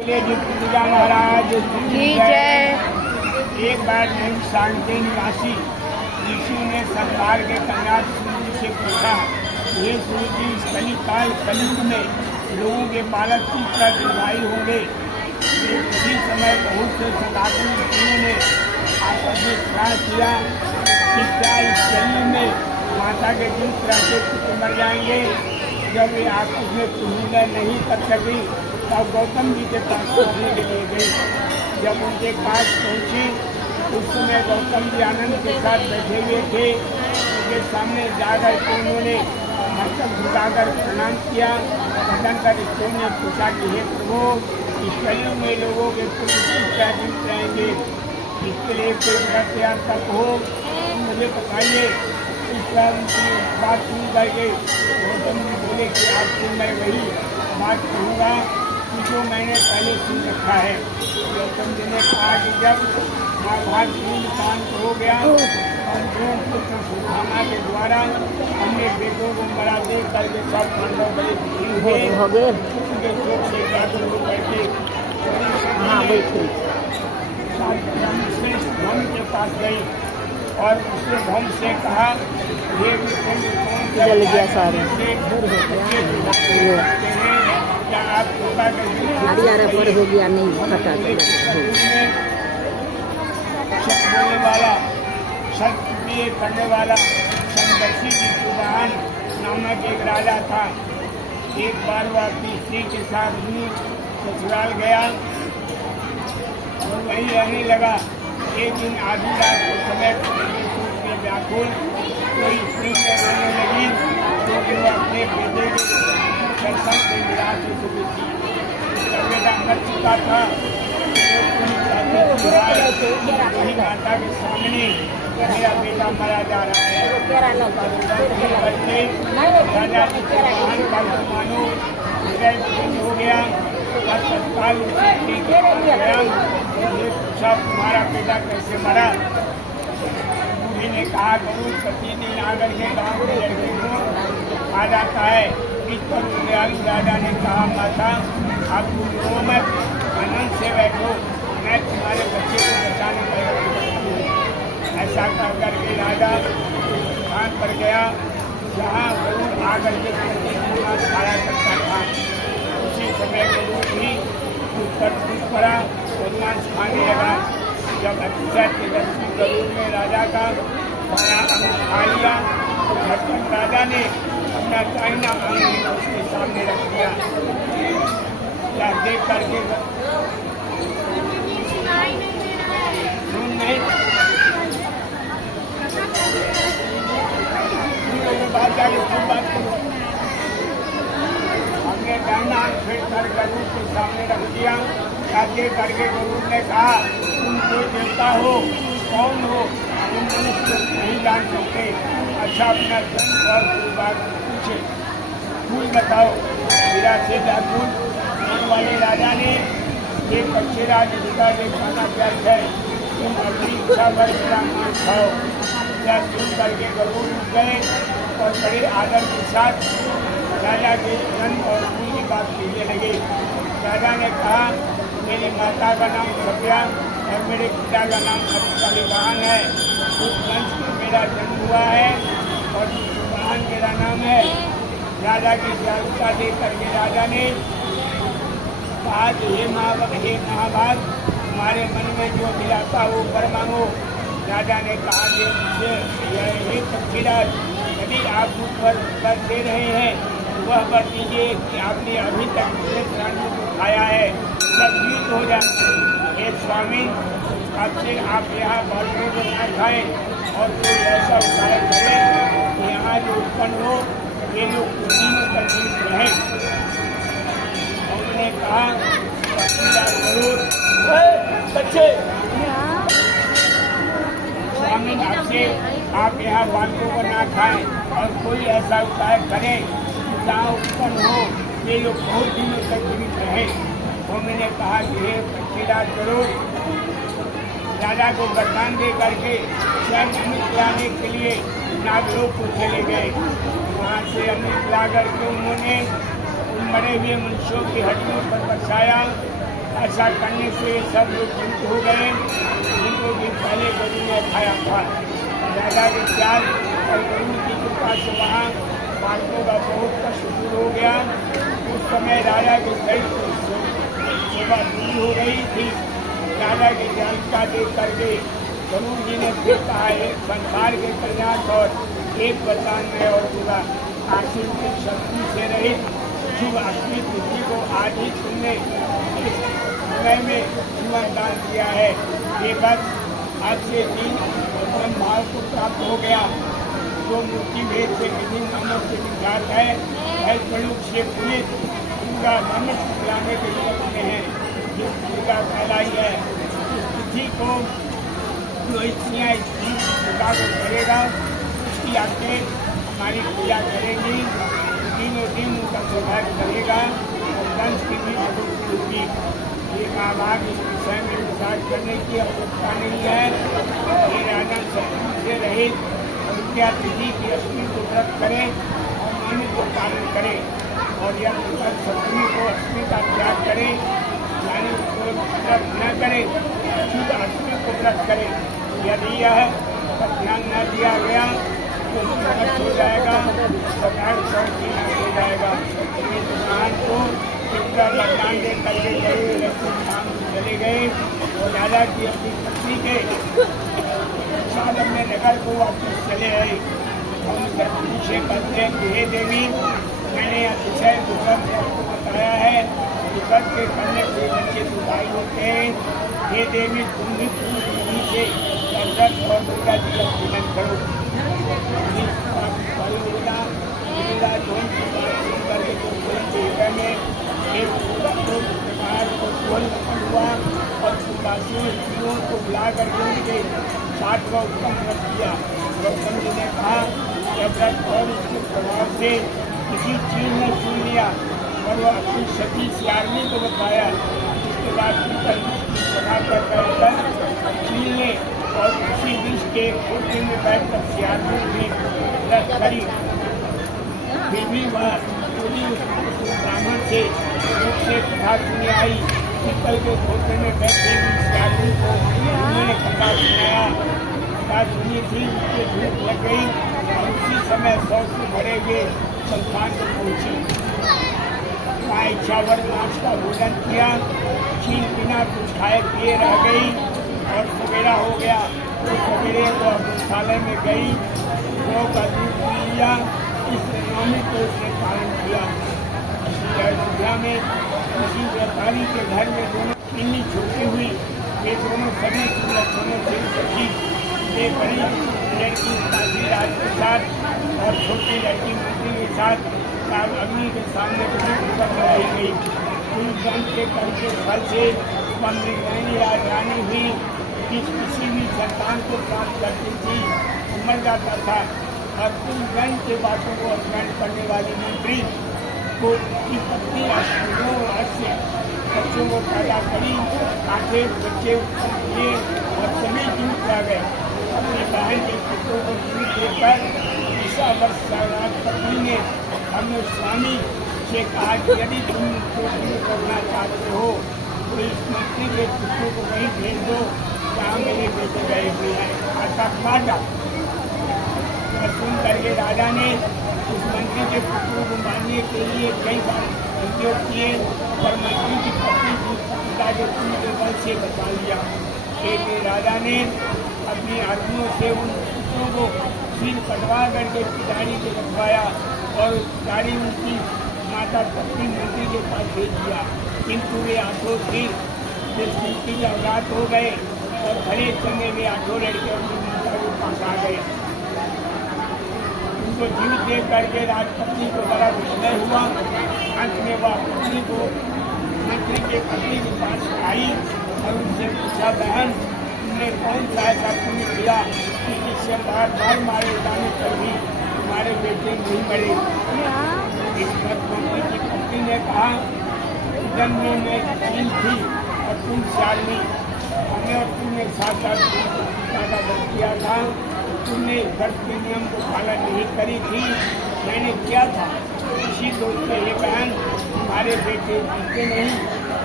पूजा महाराज की जय। एक बार नहीं शांति निवासी ऋषि ने सरकार के कन्या सूर्य से पूछा, ये सूर्य इस कलिकाल कलयुग में लोगों के बालक की तरह दीर्घायु होंगे। इसी समय बहुत से सनातन ऋषियों ने आपस में सलाह किया कि क्या इस कलयुग में माता के जिस तरह से पुत्र मर जाएंगे। जब वे आपस में निर्णय नहीं कर सकी तब गौतम जी के पास पहुँचने के लिए गई। जब उनके पास पहुँची उस समय गौतम जी आनंद के साथ बैठे हुए थे। उनके सामने जाकर के उन्होंने मस्तक झुकाकर प्रणाम किया। भजन कर ने पूछा कि हे प्रभु, इस कलयुग में लोगों के पुत्र किस तरह जीवित रहेंगे, इसके लिए कोई व्रत या तप हो मुझे बताइए। इस तरह उनकी बात सुन करके गौतम जी बोले कि आपको मैं वही बात कहूँगा जो मैंने पहले सुन रखा है। गौतम जी ने कहा कि जब महाभारत युद्ध शांत हो गया और दोनों पुत्र सुधामा के द्वारा हमने बेटों को मरा दे करके सब पांडव बड़े दुखी हुए। उनके शोक से व्याकुल होकर के श्रेष्ठ धर्म के पास गई और उसने धर्म से कहा, ये जल गया सारे क्या आप कृपा पर हो गया नहीं फटा बोलने वाला सत्य करने वाला संदर्शी जी कुबान नामक एक राजा था। एक बार वह अपनी स्त्री के साथ ही ससुराल गया और वहीं रहने लगा। एक दिन आधी रात के समय के व्याकुल कोई स्त्री में रोने लगी क्योंकि वह अपने बेटे के दर्शन से निराश हो चुकी थी। उसका बेटा मर चुका था। वही माता के सामने मेरा बेटा मारा जा रहा है। राजा मानो हो गया और तत्काल तुम्हारा बेटा कैसे मरा। बूढ़ी ने कहा, जरूर प्रतिदिन आकर के गाँव के लड़के को आ जाता है। इस पर दयालु राजा ने कहा, माता आप रो मत, आनंद से बैठो, मैं तुम्हारे बच्चे को बचाने का ऐसा कह करके राजा स्थान पर गया जहाँ जरूर आकर के खाया करता था। उसी समय जरूर भी उस पर टूट पड़ा और मांस खाने लगा। जब अतिशय तेजस्वी गरुड़ ने राजा का खाना खा लिया तो झटपट राजा ने अपना चाइना उसके सामने रख दिया। या देख करके सुन नहीं बात जाके खूब बात करो। हमने चाइना फिर कर गरुड़ के सामने रख दिया। आगे करके गरुड़ ने कहा, तुम कोई देवता हो, कौन हो, तुम मनुष्य नहीं जान सकते। अच्छा अपना जन्म और कोई बात पूछे, फूल बताओ। मेरा से व्याकुल होने वाले राजा ने एक अच्छे राजनेता के खाना प्यार है, तुम अपनी इच्छा पर मेरा मान खाओ। या सुन करके गरुड़ उठ गए और बड़े आदर के साथ राजा के जन्म और फूल की बात कहने लगे। राजा ने कहा, मेरी माता का नाम सत्या और मेरे पिता का नाम अभिवाहन है। उस वंश में मेरा जन्म हुआ है और वाहन मेरा नाम है। राजा की जागरूकता देख करके राजा ने कहा कि हे महाभाग, तुम्हारे मन में जो दिलाता वो वर मांगो। राजा ने कहा कि मुझसे पक्षीराज, यदि आप मुझ पर दे रहे हैं वह वर दीजिए कि आपने अभी तक मुझे प्राणियों को खाया है, सब जीत हो जाए। एक स्वामी, आपसे आप यहाँ बालकों को न खाएं और कोई ऐसा उपाय करें कि यहाँ जो उत्पन्न हो ये लोग कुर्सियों पर जीत रहे। उन्होंने कहा, जरूर बच्चे स्वामी, आपसे आप यहाँ बालकों को न खाएं और कोई ऐसा उपाय करें जहाँ उत्पन्न हो ये लोग बहुत दिनों तक जीवित रहे। उन्होंने कहा कि हे पक्षीराज जरूर। राजा को वरदान दे करके स्वयं अमृत लाने के लिए नागलोक को चले गए। वहाँ से अमृत ला करके उन्होंने उन मरे हुए मनुष्यों की हड्डियों पर बरसाया। ऐसा करने से सब लोग चिंतित हो गए, जिनको भी पहले गुरु ने खाया था। राजा के त्याग और गुरु की कृपा से वहाँ बालकों का बहुत कष्ट दूर हो गया। उस समय राजा के शरीर को सेवा दूर हो गई थी। राजा की जानता देख करके गुरु जी ने फिर कहा, एक संसार के कल्याण और एक वरदान में और दूंगा, आशीष की शक्ति से रहित शुभ असली बुद्धि को आज ही तुमने इस समय में जीवन दान किया है। ये बस आज से दिन ब्रह्म भाव को प्राप्त हो गया। जो मूर्ति भेद से विधि नामों से विचार है, वह प्रयोग से पुलिस पूरा मनुष्य खिलाने के लिए में है, जो पूजा कहलाई है। इस तिथि को जो स्त्रियाँ इस पूजा को करेगा, उसकी आगे हमारी पूजा करेंगी, तीनों दिन उनका सौभाग्य करेगा और वंश की भी अभिवृद्धि होगी। ये महाभाग इस विषय में विचार करने की आवश्यकता नहीं है। ये राजा शत्रु से रहित और क्या तिथि की अष्टमी को व्रत करें और नियम को पालन करें, और यह शत्रु को अष्टमी का त्याग करें, यानी उसको व्रत न करें, शुद्ध अष्टमी को व्रत करें। यदि यह पर ध्यान न दिया गया तो नष्ट हो जाएगा, सरकार हो जाएगा। इस स्थान को इतना वरदान दे करके गए, चले गए और राजा की अपनी पत्नी के साथ अपने नगर को वापस चले आए। हम से कहते हैं कि हे देवी, मैंने अतिशय दुर्लभ से आपको बताया है, विपद के करने से बच्चे दुखाई होते हैं। हे देवी, तुम भी पूरी विधि से दर्शन और दुर्गा जी का पूजन करो। और स्त्रियों को बुला करके उनके साथ का उत्तम व्रत किया। गौतम जी ने कहा, जब व्रत और उसके प्रभाव से किसी चीज ने सुन लिया और वह अपनी सती सियारनी को बताया। उसके बाद सभा कर चील ने और उसी विष के कोटे में बैठकर सियारनी ने व्रत करी। फिर भी वह पूरी ब्राह्मण से मुख से कथा सुनी आई। पीपल के खोटे में बैठे सियारनी को उन्होंने कथा सुनाया। कथा सुनी थी, उसके धूप लग गई और उसी समय 100 से भरे हुए संस्थान को पहुंची। वहाँ इच्छावर मांस का भोजन किया। चील बिना कुछ खाए पिए रह गई और सवेरा हो गया। तो सवेरे को गौशाला में गई, गौ का दूध पी लिया। इस नवमी को उसने पालन किया। अयोध्या में किसी व्यापारी के घर में दोनों पिन्नी छूटी हुई। वे दोनों सभी लक्षणों से सखी, ये बड़ी लड़की काशी राज के साथ और छोटी लड़की मंत्री के साथ अग्नि के सामने कर रही गई। कुलगंज के कर के फल से मृगनयनी राजधानी हुई। किसी भी संतान को प्राप्त करती थी, मर जाता था। और कुलगंज के बातों को स्मरण करने वाली मंत्री को उसकी पत्नी अश्य बच्चों को पैदा करी। आगे बच्चे लिए और सभी दूध आ गए। अपनी बहन के पुत्रों को दूध देकर 20 वर्ष पत्नी ने अपने स्वामी से कहा कि यदि तुम उनको दूर करना चाहते हो तो इस मंत्री के पुत्रों को वहीं भेज दो जहाँ मेरे बेटे गए हुए हैं, अर्थात माता। सुन करके राजा ने उस मंत्री के पुत्रों को मारने के लिए कई बार उपयोग किए, पर मंत्री की पत्नी की पिता के पुत्र बल से बचा लिया। एक राजा ने अपनी आदमियों से उन पुत्रों को सिर कटवा करके पिटारी को रखवाया और पिटारी उनकी माता पत्नी मंत्री के पास भेज दिया। किंतु वे आठों फिर मंत्री के औलाद हो गए और भरे चंगे वे आठों लड़के अपनी माता के पास आ गए। उनको जीवित देख करके राजपत्नी को बड़ा विस्मय हुआ। अंत में वह पत्नी को मंत्री के पत्नी के पास आई और उनसे पूछा, बहन तुमने कौन सा ऐसा पुण्य किया कि जिससे बार बार मारे जाने पर भी तुम्हारे बेटे नहीं मरे। इस पर मंत्री की पत्नी ने कहा, जन्म में चील थी और तुम सियारनी, हमें और तुमने साथ साथ पिता का व्रत किया था। तुमने व्रत के नियम को पालन नहीं करी थी, मैंने किया था। इसी दोष से ये बहन तुम्हारे बेटे जीते नहीं,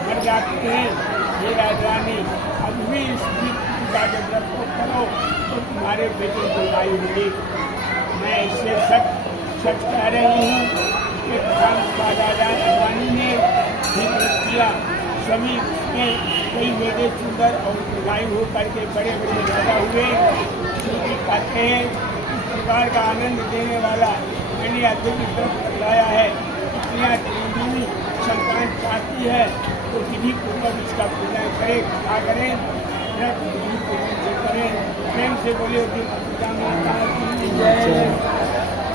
मर जाते हैं। हे राजरानी, अब भी इस पिता के व्रत को करो तो तुम्हारे बेटे को लायु मिली। मैं इससे सच कह रही हूँ कि राजा अडवाणी ने भी व्रत किया। सभी में कई बेटे सुंदर और दीर्घायु हो करके बड़े बड़े राजा हुए। क्योंकि कहते हैं इस प्रकार का आनंद देने वाला मैंने अधिक व्रत बतलाया है। स्त्रियाँ चिरंजीवी संतान चाहती है तो विधि पूर्वक इसका पूजन करें। क्या करें? व्रत विधि पूजन से करें। प्रेम से बोले जय।